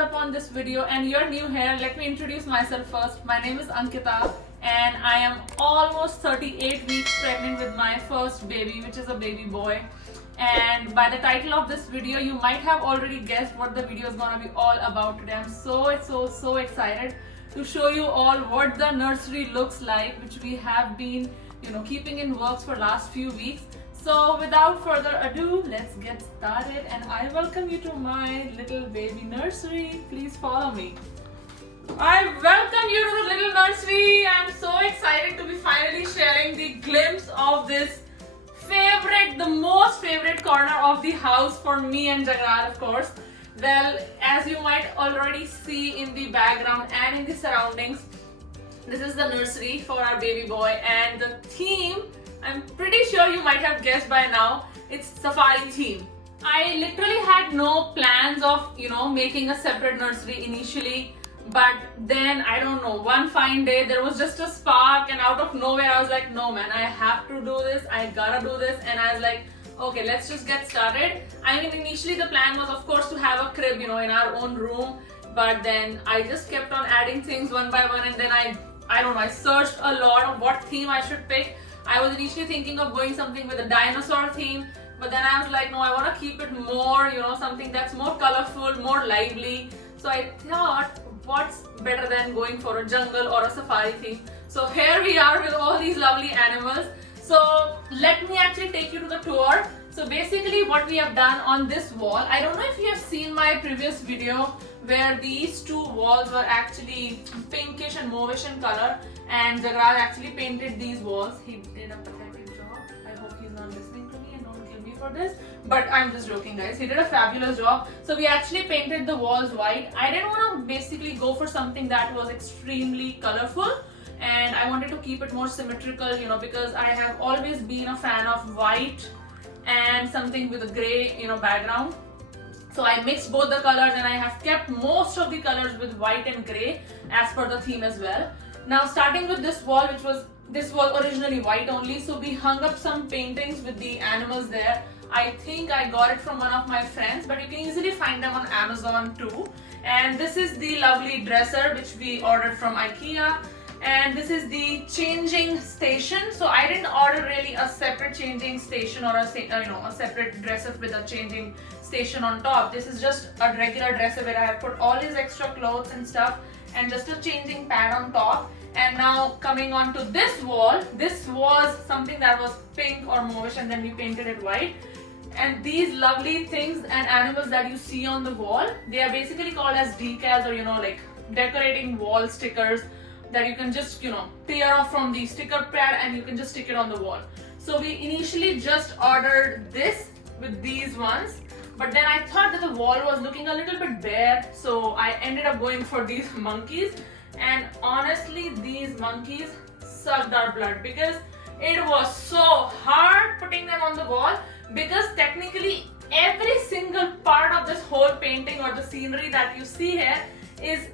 stumbled upon this video and you're new here, let me introduce myself first. My name is Ankita and I am almost 38 weeks pregnant with my first baby, which is a baby boy. And by the title of this video, you might have already guessed what the video is going to be all about today. I'm so excited to show you all what the nursery looks like, which we have been keeping in works for last few weeks. So without further ado, let's get started and I welcome you to my little baby nursery. Please follow me. I welcome you to the little nursery. I'm so excited to be finally sharing the glimpse of this the most favorite corner of the house for me and Jagral, of course. Well, as you might already see in the background and in the surroundings, this is the nursery for our baby boy, and the theme, I'm pretty sure you might have guessed by now, it's safari theme. I literally had no plans of making a separate nursery initially, but then I don't know, one fine day there was just a spark and out of nowhere I was like, no man, I have to do this, I gotta do this. And I was like, okay, let's just get started. I mean, initially the plan was of course to have a crib in our own room, but then I just kept on adding things one by one, and then I don't know, I searched a lot of what theme I should pick. I was initially thinking of going something with a dinosaur theme, but then I was like, no, I want to keep it more, something that's more colorful, more lively. So I thought, what's better than going for a jungle or a safari theme? So here we are with all these lovely animals. So let me actually take you to the tour. So basically what we have done on this wall, I don't know if you have seen my previous video where these two walls were actually pinkish and mauvish in color, and Jagral actually painted these walls. He did a pathetic job. I hope he's not listening to me and don't kill me for this. But I'm just joking, guys. He did a fabulous job. So we actually painted the walls white. I didn't want to basically go for something that was extremely colorful, and I wanted to keep it more symmetrical, because I have always been a fan of white and something with a gray, background. So I mixed both the colors and I have kept most of the colors with white and gray as per the theme as well. Now starting with this wall, this was originally white only, so we hung up some paintings with the animals there. I think I got it from one of my friends, but you can easily find them on Amazon too. And this is the lovely dresser which we ordered from IKEA. And this is the changing station. So I didn't order really a separate changing station or a separate dresser with a changing station on top. This is just a regular dresser where I have put all these extra clothes and stuff and just a changing pad on top. And now coming on to this wall, this was something that was pink or mauvish and then we painted it white. And these lovely things and animals that you see on the wall, they are basically called as decals, or like decorating wall stickers that you can just tear off from the sticker pad and you can just stick it on the wall. So we initially just ordered this with these ones, but then I thought that the wall was looking a little bit bare, so I ended up going for these monkeys. And honestly, these monkeys sucked our blood because it was so hard putting them on the wall, because technically every single part of this whole painting or the scenery that you see here is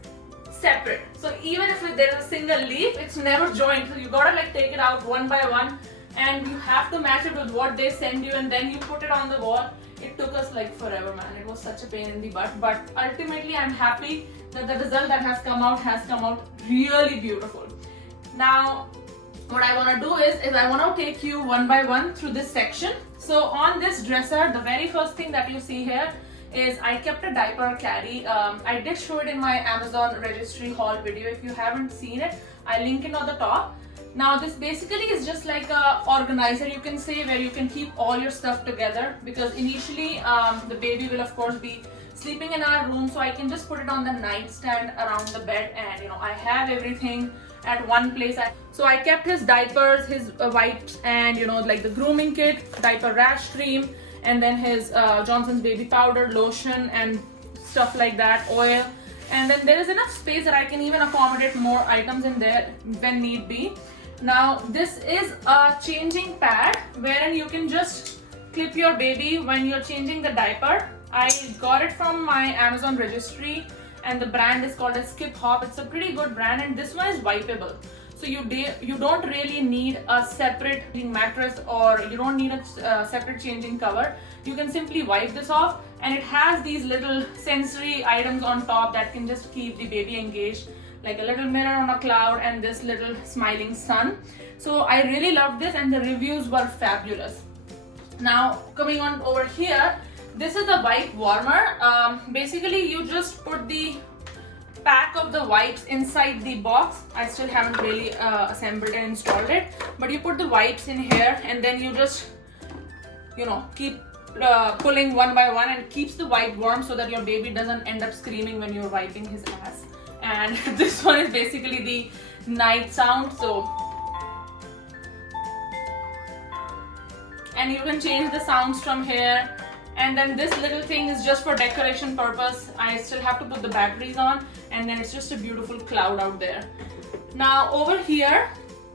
separate. So even if there's a single leaf, it's never joined. So you gotta take it out one by one and you have to match it with what they send you, and then you put it on the wall. It took us forever, man. It was such a pain in the butt, but ultimately I'm happy that the result that has come out really beautiful. Now what I want to do is I want to take you one by one through this section. So on this dresser, the very first thing that you see here is I kept a diaper caddy. I did show it in my Amazon registry haul video. If you haven't seen it, I'll link it on the top. Now this basically is just like a organizer, you can say, where you can keep all your stuff together, because initially the baby will of course be sleeping in our room, so I can just put it on the nightstand around the bed and I have everything at one place. So I kept his diapers, his wipes, and the grooming kit, diaper rash cream, and then his Johnson's baby powder, lotion, and stuff like that, oil. And then there is enough space that I can even accommodate more items in there when need be. Now this is a changing pad wherein you can just clip your baby when you're changing the diaper. I got it from my Amazon registry and the brand is called as Skip Hop. It's a pretty good brand, and this one is wipeable. So you don't really need a separate mattress, or you don't need a separate changing cover. you can simply wipe this off, and it has these little sensory items on top that can just keep the baby engaged, like a little mirror on a cloud and this little smiling sun. So I really loved this, and the reviews were fabulous. Now coming on over here, this is a wipe warmer. Basically you just put the pack of the wipes inside the box. I still haven't really assembled and installed it, but you put the wipes in here, and then you just, you know, keep pulling one by one, and keeps the wipe warm so that your baby doesn't end up screaming when you're wiping his ass. And this one is basically the night sound. So, and you can change the sounds from here. And then this little thing is just for decoration purpose. I still have to put the batteries on, and then it's just a beautiful cloud out there. Now over here,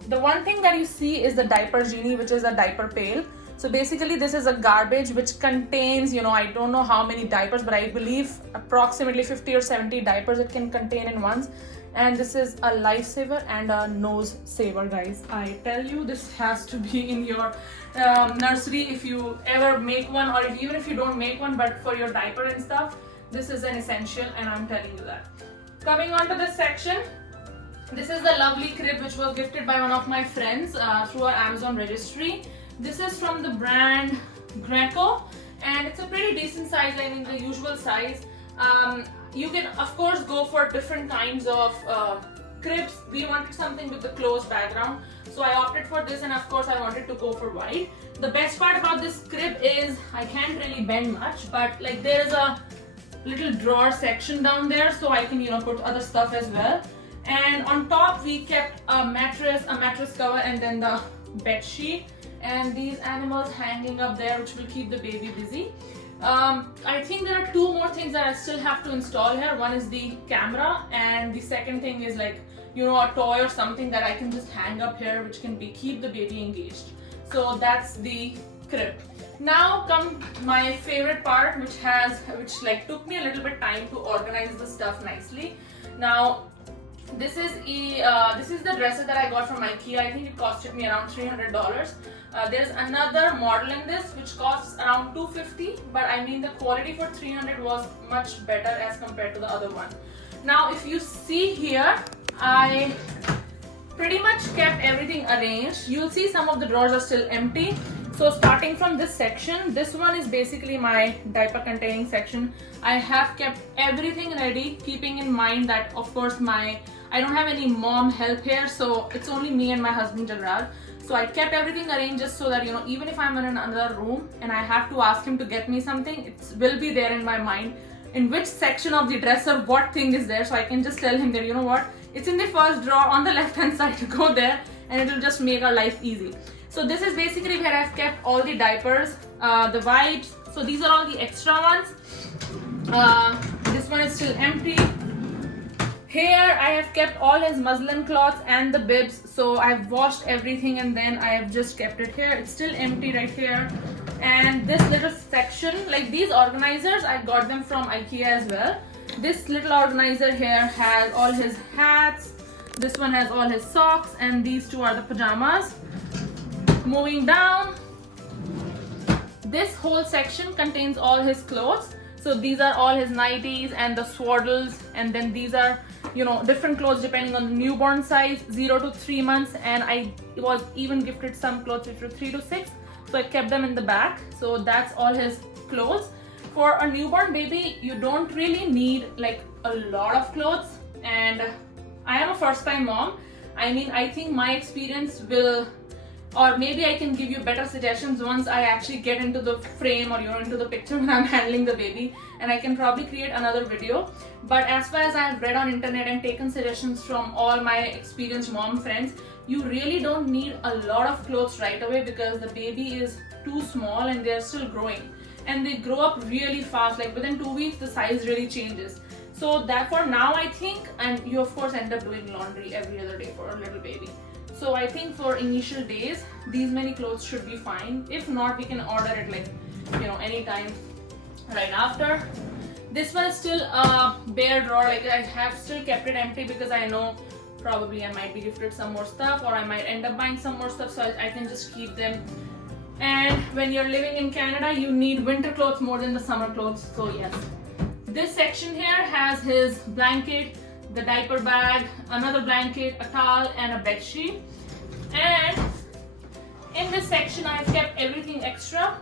the one thing that you see is the diaper genie, which is a diaper pail. So basically this is a garbage which contains, you know, I don't know how many diapers, but I believe approximately 50 or 70 diapers it can contain in once. And this is a lifesaver and a nose saver, guys. I tell you, this has to be in your nursery if you ever make one, or even if you don't make one, but for your diaper and stuff, this is an essential, and I'm telling you that. Coming on to this section, this is the lovely crib which was gifted by one of my friends through our Amazon registry. This is from the brand Greco, and it's a pretty decent size, I mean the usual size. You can of course go for different kinds of cribs. We wanted something with the closed background, so I opted for this, and of course I wanted to go for white. The best part about this crib is I can't really bend much, but like there is a little drawer section down there, so I can, you know, put other stuff as well. And on top we kept a mattress cover, and then the bed sheet, and these animals hanging up there which will keep the baby busy. I think there are two more things that I still have to install here. One is the camera, and the second thing is, like, you know, a toy or something that I can just hang up here which can keep the baby engaged. So that's the crib. Now come my favorite part, which like took me a little bit time to organize the stuff nicely. Now this is the dresser that I got from IKEA. I think it costed me around $300. There's another model in this which costs around $250, but I mean the quality for $300 was much better as compared to the other one. Now if you see here, I pretty much kept everything arranged. You'll see some of the drawers are still empty. So starting from this section, this one is basically my diaper containing section. I have kept everything ready, keeping in mind that of course I don't have any mom help here, so it's only me and my husband Jalraj. So I kept everything arranged just so that, you know, even if I'm in another room and I have to ask him to get me something, it will be there in my mind in which section of the dresser what thing is there, so I can just tell him that, you know what, it's in the first drawer on the left hand side, to go there, and it will just make our life easy. So this is basically where I've kept all the diapers, the wipes. So these are all the extra ones. This one is still empty. Here I have kept all his muslin cloths and the bibs. So I've washed everything and then I have just kept it here. It's still empty right here. And this little section, like these organizers, I got them from IKEA as well. This little organizer here has all his hats. This one has all his socks, and these two are the pajamas. Moving down, this whole section contains all his clothes. So these are all his nighties and the swaddles, and then these are, you know, different clothes depending on the newborn size, 0 to 3 months, and I was even gifted some clothes which were 3 to 6, so I kept them in the back. So that's all his clothes. For a newborn baby, you don't really need like a lot of clothes, and I am a first-time mom. I mean, I think my experience will, or maybe I can give you better suggestions once I actually get into the frame, or you're into the picture when I'm handling the baby, and I can probably create another video. But as far as I've read on internet and taken suggestions from all my experienced mom friends, you really don't need a lot of clothes right away, because the baby is too small and they're still growing, and they grow up really fast. Like within 2 weeks the size really changes. So therefore now I think, and you of course end up doing laundry every other day for a little baby. So I think for initial days, these many clothes should be fine. If not, we can order it like, you know, anytime right after. This one is still a bare drawer. Like I have still kept it empty because I know probably I might be gifted some more stuff, or I might end up buying some more stuff, so I can just keep them And when you're living in Canada, you need winter clothes more than the summer clothes. So yes, this section here has his blanket, the diaper bag, another blanket, a towel, and a bed sheet. And in this section, I've kept everything extra,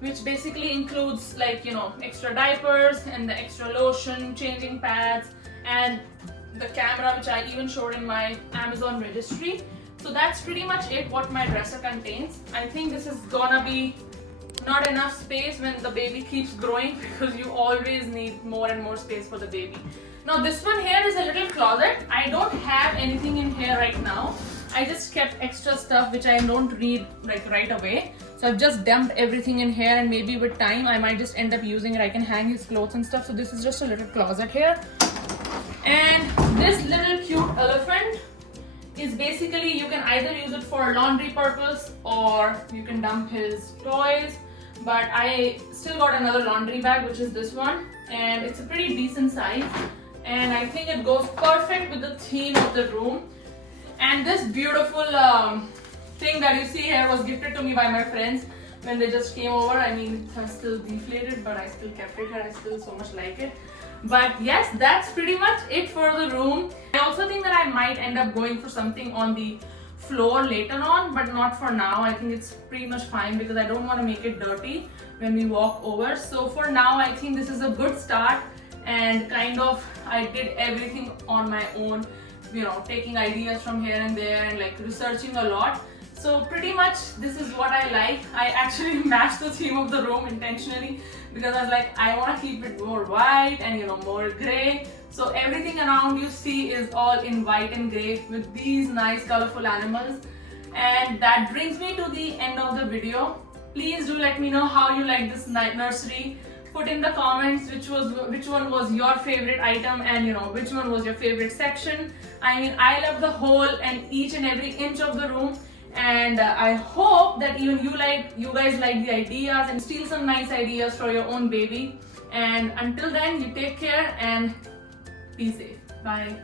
which basically includes, like, you know, extra diapers and the extra lotion, changing pads, and the camera, which I even showed in my Amazon registry. So that's pretty much it, what my dresser contains. I think this is gonna be not enough space when the baby keeps growing, because you always need more and more space for the baby. Now this one here is a little closet. I don't have anything in here right now. I just kept extra stuff which I don't need like right away. So I've just dumped everything in here, and maybe with time I might just end up using it. I can hang his clothes and stuff. So this is just a little closet here. And this little cute elephant is basically, you can either use it for laundry purpose or you can dump his toys. But I still got another laundry bag, which is this one, and it's a pretty decent size, and I think it goes perfect with the theme of the room. And this beautiful thing that you see here was gifted to me by my friends when they just came over. I mean, it has still deflated, but I still kept it here. I still so much like it. But yes, that's pretty much it for the room. I also think that I might end up going for something on the floor later on, but not for now. I think it's pretty much fine because I don't want to make it dirty when we walk over. So for now, I think this is a good start, and kind of I did everything on my own, you know, taking ideas from here and there and like researching a lot. So pretty much this is what I like. I actually matched the theme of the room intentionally because I was like, I want to keep it more white and, you know, more gray. So everything around you see is all in white and gray with these nice colorful animals. And that brings me to the end of the video. Please do let me know how you like this nursery. Put in the comments which one was your favorite item, and, you know, which one was your favorite section. I mean, I love the whole and each and every inch of the room, and I hope that even you guys like the ideas and steal some nice ideas for your own baby. And until then, you take care and be safe. Bye.